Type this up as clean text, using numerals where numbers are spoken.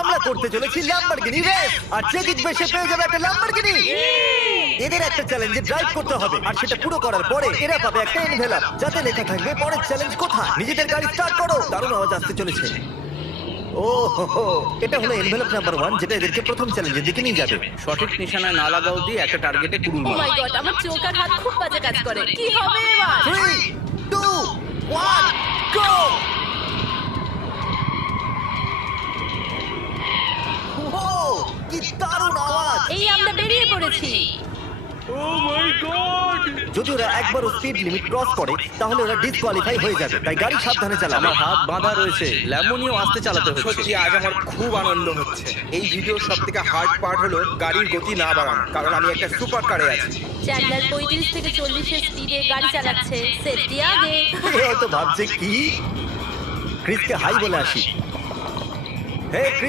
আমরা করতে চলেছি ল্যাম্বরগিনি রেস, আর যে জিতবে সে পেয়ে যাবে একটা ল্যাম্বরগিনি। এদের একটা চ্যালেঞ্জে ড্রাইভ করতে হবে, আর সেটা পুরো করার পরে এরা পাবে একটা এনভেলপ যাতে লেখা থাকবে পরের চ্যালেঞ্জ কোথায়। নিজেদের গাড়ি স্টার্ট করো, দারুণ আওয়াজ আসতে চলেছে। ও হো হো, এটা হলো এনভেলপ নাম্বার 1, যেটা এদেরকে প্রথম চ্যালেঞ্জের দিকে নিয়ে যাবে। সঠিক নিশানায় না লাগা অব্দি একটা টার্গেটে কুড়ুল ও মারো। মাই গড, আমার চোখ আর হাত খুব বাজে কাজ করে। কি হবে এবার? 3, 2, 1, গো! ও কি দারুণ আওয়াজ! এই আমরা বেরিয়ে পড়েছি। ও মাই গড! যদি ওরা একবারও স্পিড লিমিট ক্রস করে তাহলে ওরা ডিসকোয়ালিফাই হয়ে যাবে, তাই গাড়ি সাবধানে চালাবে। আমার হাত বাঁধা রয়েছে, ল্যামোনিও আসতে চালাতে হচ্ছে। সত্যি আজ আমার খুব আনন্দ হচ্ছে। এই ভিডিওর সব থেকে হার্ড পার্ট হলো গাড়ির গতি না বাড়ানো, কারণ আমি একটা সুপার কারে আছি। চ্যান্ডলার 35 থেকে 40 এর স্পিডে গাড়ি চালাচ্ছে। সেফটি আগে। এ হয়তো ভাবছে কি। ক্রিসকে হাই বলে আসি। হে ক্রিস।